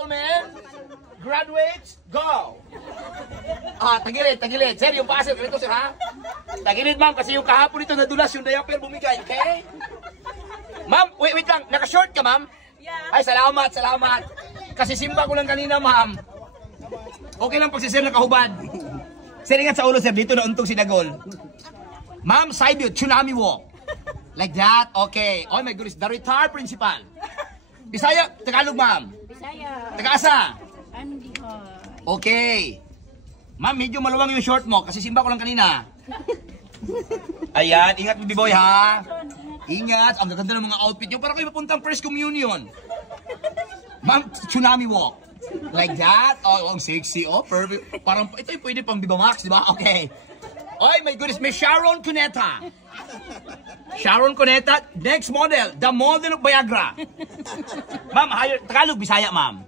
Gentlemen, graduates, go! Tagilid. Sir, yung pasir, ganito sir ha? Tagilid ma'am, kasi yung kahapon ito nadulas yung diaper bumigay, okay? Ma'am, wait lang, naka-short ka ma'am? Yeah. Ay, salamat. Kasi simba ko lang kanina ma'am. Okay lang pag si sir nakahubad. Sir, ingat sa ulo sir, dito na untong si Dagol. Ma'am, side view, tsunami walk. Like that, okay. Oh my goodness, the retired principal. Bisaya, Tagalog ma'am. Bisaya. Taga-asa? Andihan. Okay. Ma'am, medyo maluwang yung short mo kasi simba ko lang kanina. Ayan, ingat mo B-boy ha. Ingat, ang gaganda ng mga outfit nyo. Para kayo mapuntang first communion. Ma'am, tsunami walk. Like that. Oh, ang sexy. Oh, perfect. Parang ito yung pwede pang Viva Max, di ba? Okay. Oh my goodness, may Sharon Cuneta. Sharon Cuneta, next model, the model of Viagra. Ma'am, Tagalog, Bisaya, ma'am.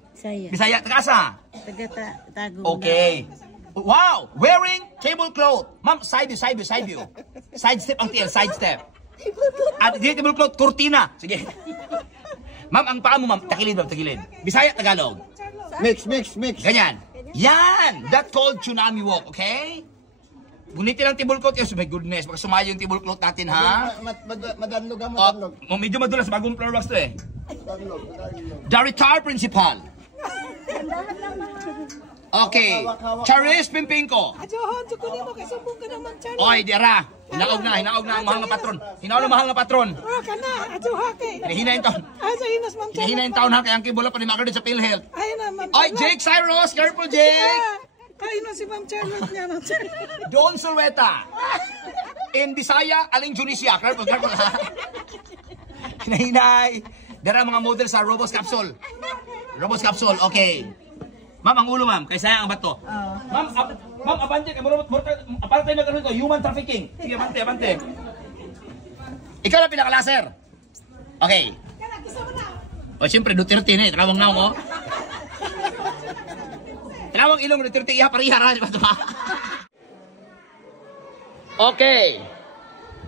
Bisaya, Taga-asa? Taga-Tago. Okay. Wow, wearing tablecloth. Ma'am, side view. Side step ang TL, side step. At di tablecloth, kurtina. Sige. Ma'am, ang paa mo, ma'am, takilid. Bisaya, Tagalog. Mix. Ganyan. Yan, that called tsunami walk, okay? Gunitin ang tablecloth. Yes, my goodness, baka sumayo yung tablecloth natin, ha? Madanlog. Medyo madulas, bagong floor wax to eh. The retired principal. Okay, Charis Pimpinko. Oy, dira. Hinaog na ang mahal nga patron. Hinaog na mahal nga patron. Hinahin taon ha, kaya ang kibola pa ni Macardy sa PhilHealth. Oy, Jake Cyrus, careful Jake. Kain na si Ma'am Charlotte niya, Ma'am Charlotte. Don Sulweta. In Bisaya, Aling Junisia. Careful ha. Hinahinay. Dara mga model sa Robos Capsule. Okay. Ma'am, ang ulo ma'am, kaysa ang bato. Ma'am, abante, aparte na ganun ito, human trafficking. Sige, abante. Ikaw lang pinakalaser. Okay. O, siyempre, Duterte na eh, trawang na ako. Trawang ilong Duterte, pariha. Okay.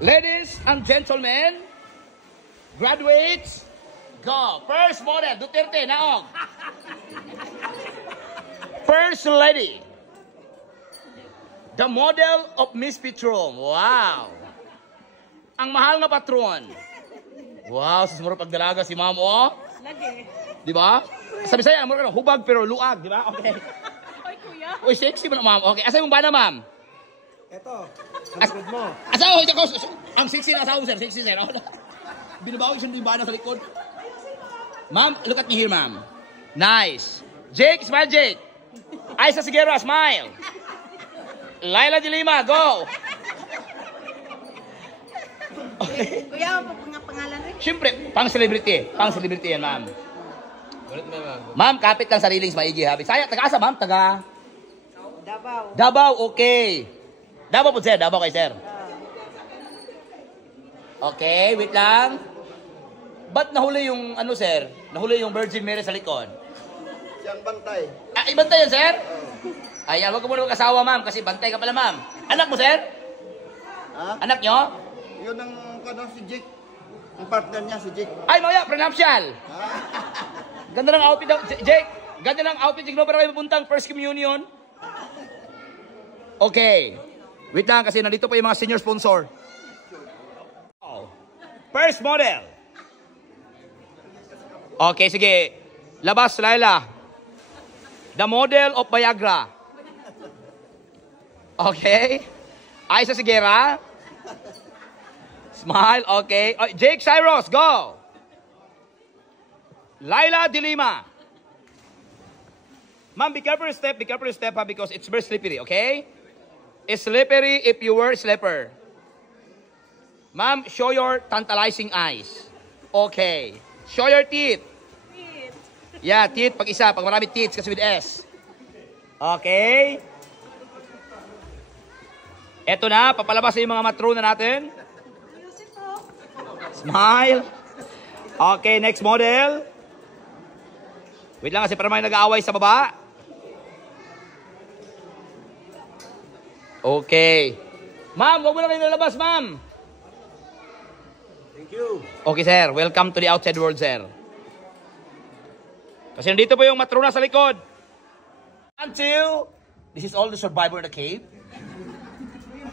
Ladies and gentlemen, graduates, go. First model, Duterte, naog. First lady, the model of Miss Petron. Wow. Ang mahal nga patron. Wow, susunod pagdalaga si ma'am, oh. Lagi. Di ba? Sabi sa'yo, mo hubag pero luag, di ba? Okay. Oy, kuya. Uy, sexy mo na, ma'am. Okay, asa yung bana, ma'am? Ito, ang likod mo. Asawa, ang sexy na asawa, sir. Sexy, sir. Binabawi siya yung bana sa likod. Ma'am, look at me here, ma'am. Nice. Jake, smile, Jake. Aisa Sigera, smile. Laila de Lima, go. Okay. Kuya, ano po pangalan rin? Siyempre, pang-celebrity yan, ma'am. Ma'am, kapit lang sariling maigi, ha? Bisaya, taga-asa, ma'am? Davao, okay. Davao po, sir. Davao kay sir. Okay, wait lang. Ba't nahuli yung, sir? Nahuli yung Virgin Mary sa likod? Siyang bantay. Ibantay yan, sir? Ayan, wag ka muna mag-asawa, ma'am, kasi bantay ka pala, ma'am. Anak mo, sir? Ha? Anak nyo? Yun ang si Jake. Ang partner niya, si Jake. Ay, maya, prenuptial. Ganda ng outfit, Jake. Ganda ng outfit, Jake. No, para kayo mapuntang first communion. Okay. Wait lang, kasi nandito pa yung mga senior sponsor. First model. Okay, sige. Labas, Laila. The model of Viagra. Okay. Aisa Sigera. Smile, okay. Jake Cyrus, go. Laila de Lima. Ma'am, be careful your step, ha, because it's very slippery, okay? It's slippery if you wear slipper. Ma'am, show your tantalizing eyes. Okay. Show your teeth. Yeah, teeth pag isa, pag marami teeth kasi with S. Okay. Eto na, papalabas yung mga matrona natin. Smile. Okay, next model. Wait lang kasi para may nag-aaway sa baba. Okay. Ma'am, huwag mo na kayo nalabas, ma'am. Thank you. Okay, sir. Welcome to the outside world, sir. Kasi nandito po yung matrona sa likod. Until, this is all the survivor in the cave.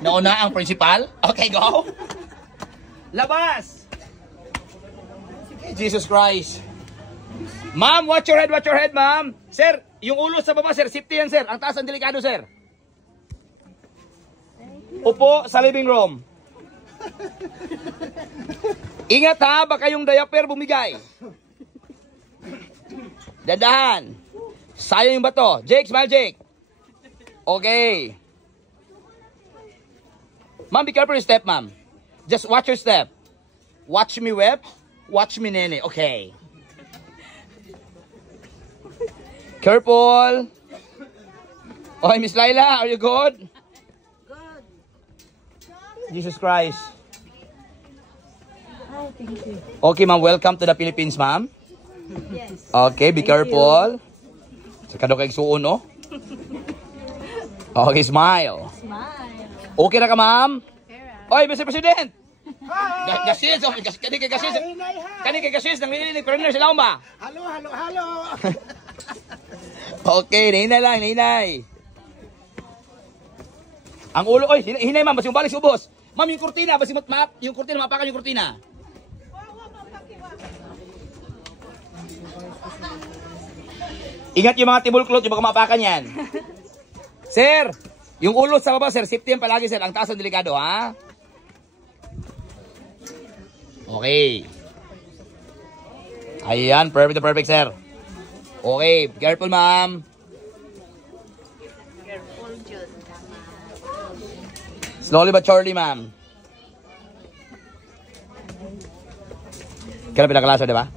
Nauna ang principal. Okay, go. Labas! Jesus Christ. Ma'am, watch your head, ma'am. Sir, yung ulo sa baba, sir. Safety yan, sir. Ang taas ang delikado, sir. Upo sa living room. Ingat ha, baka yung diaper bumigay. Dandahan. Sayang yung bato. Jake, smile, Jake. Okay. Ma'am, be careful your step, ma'am. Just watch your step. Watch me whip. Watch me nene. Okay. Careful. Okay, Miss Laila, are you good? Good. Jesus Christ. Hi, thank you. Okay, ma'am. Welcome to the Philippines, ma'am. Yes. Okay, be careful. Saka daw kayong suon, no? Okay, smile. Smile. Okay na ka, ma'am? Kara. Oy, Mr. President! Gasis, kani kay gasis, nang nililig, pero nila sila ba? Halo, halo, halo. Okay, hinay lang, hinay. Ang ulo, oy, hinay ma'am, basi yung balik subos. Ma'am, yung kurtina, basi yung kurtina, mapakan yung kurtina. Ingat yung mga table cloth, yung baka mapakan yan. Sir, yung ulo sa baba, sir, safety yan palagi, sir. Ang taas ang delikado, ha? Okay. Ayan, perfect to perfect, sir. Okay, careful, ma'am. Careful, Jud. Slowly but surely, ma'am. Kailan pinakalaso, di ba?